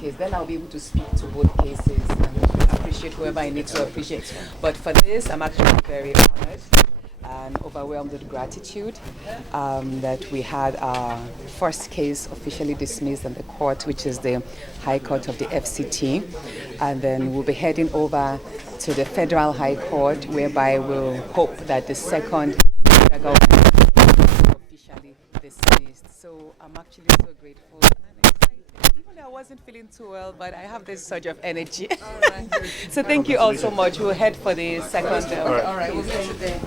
case, then I'll be able to speak to both cases and appreciate whoever I need to appreciate. But for this, I'm actually very honored and overwhelmed with gratitude that we had our first case officially dismissed in the court, which is the High Court of the FCT. And then we'll be heading over to the Federal High Court, whereby we'll hope that the second federal government is officially dismissed. So I'm actually so grateful and excited. Even though I wasn't feeling too well, but I have this surge of energy. So thank you all so much. We'll head for the second. All right, we'll meet you there.